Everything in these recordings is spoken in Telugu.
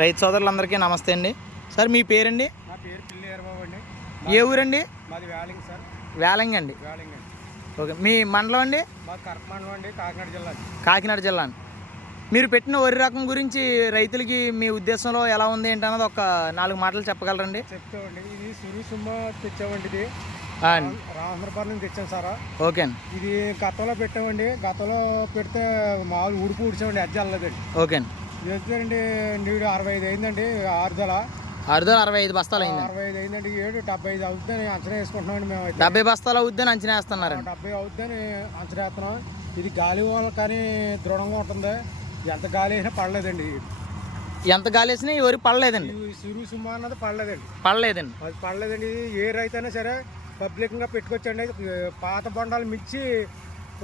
రైతు సోదరులందరికీ నమస్తే అండి. సార్ మీ పేరండి? నా పేరు పిల్లి ఏరబాబు అండి. ఏ ఊరండి? మాది వేలంగి సార్. వేలంగి అండి. వేలంగి అండి. ఓకే. మీ మండలం అండి? మాది కరప మండలం అండి, కాకినాడ జిల్లా. కాకినాడ జిల్లా అండి. మీరు పెట్టిన వరి రకం గురించి రైతులకి మీ ఉద్దేశంలో ఎలా ఉంది ఏంటన్నది ఒక 4 మాటలు చెప్పగలరండి? చెప్తామండి. ఇది సురు సుమ్మ తెచ్చామండి. ఇది రామచంద్రపురం నుంచి తెచ్చాం సార్. ఓకే అండి. ఇది గతంలో పెట్టామండి. గతంలో పెడితే మామూలు ఉడుపు ఉడిచామండి, అజ్జ అల్లదండి. ఓకే అండి. ఇది వచ్చారండి నీడు 65 అయిందండి. 65 బస్తాలు అయింది. 65 అయిందండి. 75 అవుతుందని అంచనా వేసుకుంటున్నామండి. మేము 70 బస్తాలు అవుద్దని అంచనా వేస్తున్నారండి. 70 అవుతుందని అంచనా వేస్తున్నాం. ఇది గాలి వల్ల కానీ దృఢంగా ఉంటుంది. ఎంత గాలి వేసినా పడలేదండి. ఎంత గాలి వేసినా ఈ వరి పడలేదండి. సురు సుమ్మ అన్నది పడలేదండి. అది పడలేదండి. ఏ రైతు అయినా సరే పబ్లిక్గా పెట్టుకోవచ్చండి. పాత బొండాలు మించి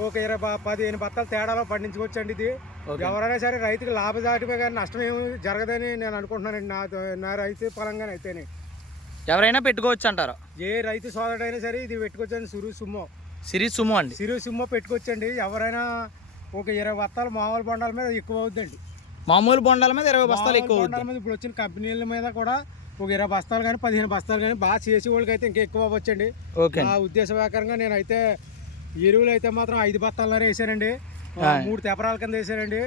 ఒక 20-15 బత్తాలు తేడాలో పండించుకోవచ్చండి. ఇది ఎవరైనా సరే రైతుకి లాభదాయకమే కానీ నష్టం ఏమి జరగదని నేను అనుకుంటున్నానండి. నా రైతు పొలంగానే అయితేనే ఎవరైనా పెట్టుకోవచ్చు అంటారు. ఏ రైతు సోదరుడైనా సరే ఇది పెట్టుకోవచ్చండి. సిరీస్ సుమో అండి. సిరు సుమ్మ పెట్టుకోవచ్చండి. ఎవరైనా ఒక 20 బత్తాలు మామూలు బొండాల మీద ఎక్కువ అవుద్దండి. మామూలు బొండాల మీద 20 బస్తాలు ఎక్కువ బొండాల మీద ఇప్పుడు వచ్చిన కంపెనీల మీద కూడా ఒక 20 బస్తాలు కానీ 15 బస్తాలు కానీ బాగా చేసే వాళ్ళకి అయితే ఇంకా ఎక్కువ అవ్వచ్చండి. నా ఉద్దేశ ప్రకారంగా నేనైతే ఎరువులు అయితే మాత్రం 5 బస్తాలన్నర వేసానండి. 3 తెపరాల కింద వేసానండి.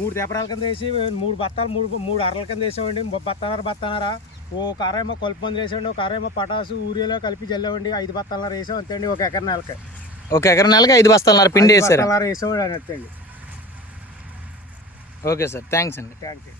3 తెపరాల కింద వేసి 3 బత్తాలు 3 అరల కింద వేసామండి. బత్తానర ఒక అరేమో కలుపు మందులు వేసామండి. ఒక అరేమో పటాసు ఊరియాలో కలిపి జల్లామండి. 5 బత్తాలన్నర వేసాం అంతేండి. ఒక ఎకర నెలకి 5 బస్తాలన్నర పిండి వేసారు. వేసామండి అంతే అండి. ఓకే సార్, థ్యాంక్స్ అండి. Thank you.